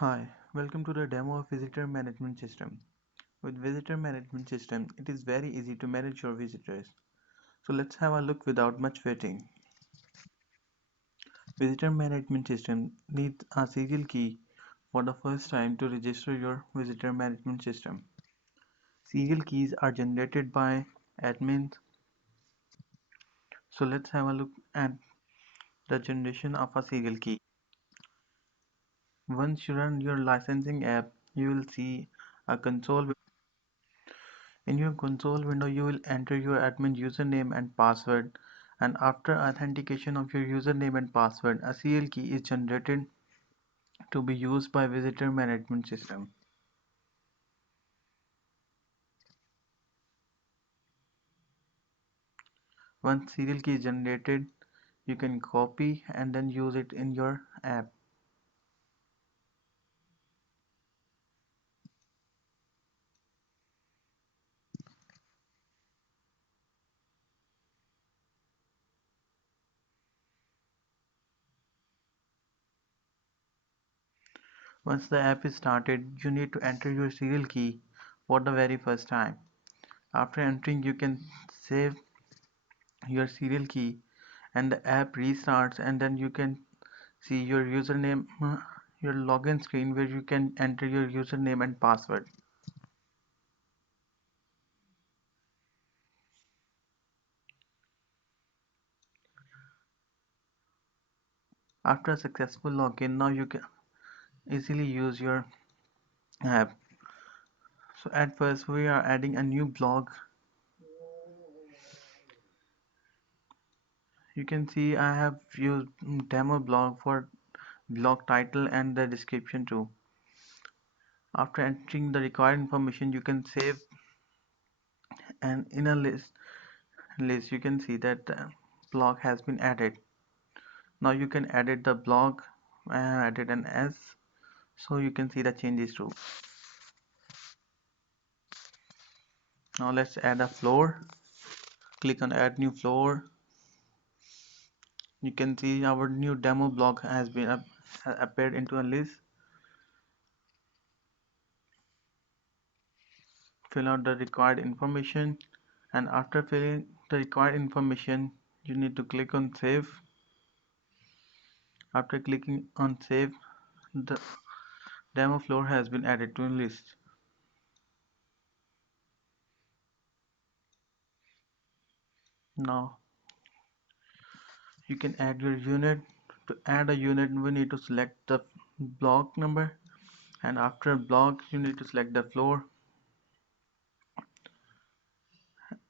Hi, welcome to the demo of Visitor Management System. With Visitor Management System, it is very easy to manage your visitors. So let's have a look without much waiting. Visitor Management System needs a serial key for the first time to register your Visitor Management System. Serial keys are generated by admins. So let's have a look at the generation of a serial key. Once you run your licensing app, you will see a console. In your console window, you will enter your admin username and password, and after authentication of your username and password, a CL key is generated to be used by visitor management system. Once serial key is generated, you can copy and then use it in your app. Once the app is started, you need to enter your serial key for the very first time. After entering, you can save your serial key and the app restarts, and then you can see your username, your login screen where you can enter your username and password. After a successful login, now you can easily use your app. So at first we are adding a new blog. You can see I have used demo blog for blog title and the description too. After entering the required information, you can save, and in a list you can see that the blog has been added. Now you can edit the blog. I have added an S, so you can see the changes too. Now let's add a floor. Click on add new floor. You can see our new demo blog has been appeared into a list. Fill out the required information, and after filling the required information, you need to click on save. After clicking on save, the demo floor has been added to a list. Now you can add your unit. To add a unit, we need to select the block number, and after block you need to select the floor,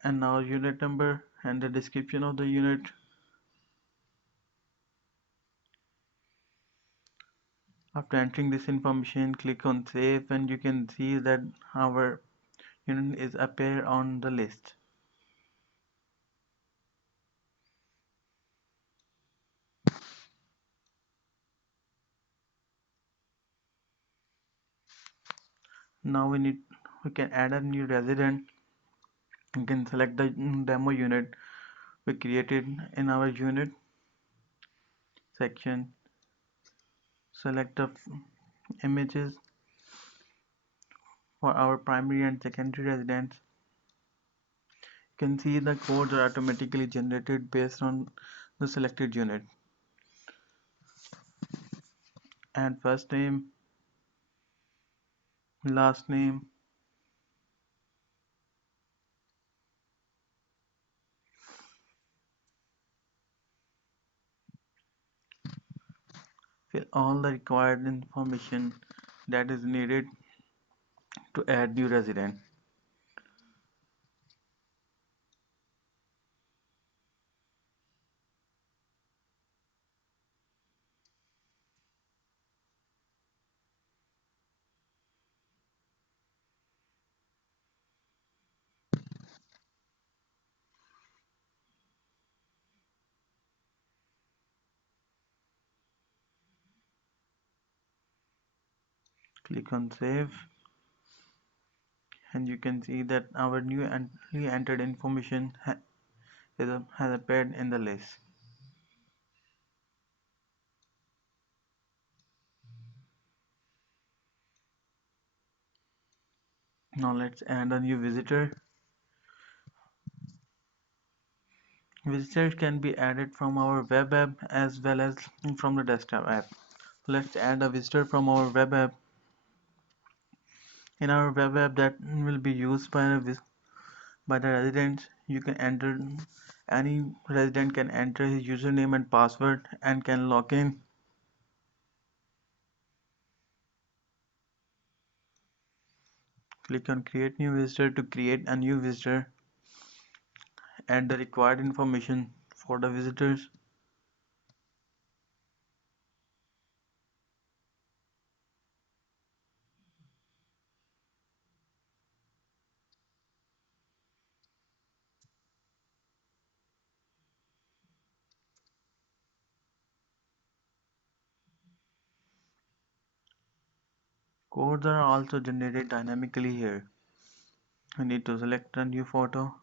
and now unit number and the description of the unit. After entering this information, click on save, and you can see that our unit is appear on the list. Now we can add a new resident. You can select the demo unit we created in our unit section. Select the images for our primary and secondary residents. You can see the codes are automatically generated based on the selected unit. Add first name, last name, fill all the required information that is needed to add new resident. Click on save, and you can see that our newly entered information has appeared in the list. Now let's add a new visitor. Visitors can be added from our web app as well as from the desktop app. Let's add a visitor from our web app. In our web app that will be used by the residents, you can enter any resident can enter his username and password and can log in. Click on create new visitor to create a new visitor. Add the required information for the visitors. Codes are also generated dynamically here. I need to select a new photo.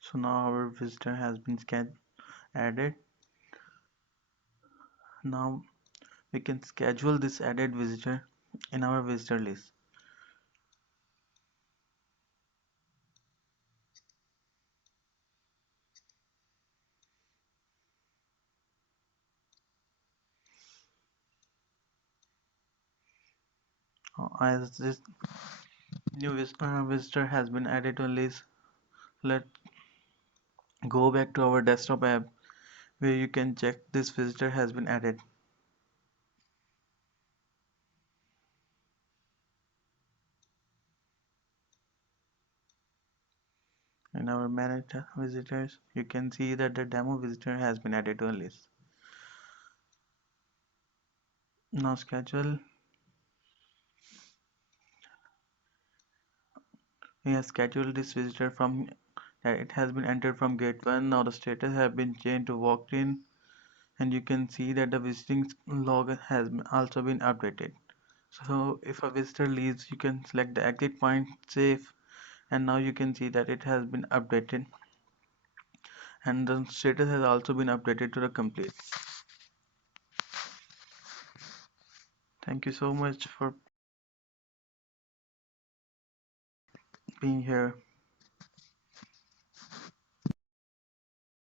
So now our visitor has been added. Now we can schedule this added visitor in our visitor list. As this new visitor has been added to a list, let's go back to our desktop app where you can check this visitor has been added. In our manage visitors, you can see that the demo visitor has been added to a list. Now schedule. We have scheduled this visitor from it has been entered from gate 1. Now the status have been changed to walked in, and you can see that the visiting log has also been updated. So if a visitor leaves, you can select the exit point, save, and now you can see that it has been updated and the status has also been updated to the complete. Thank you so much for being here.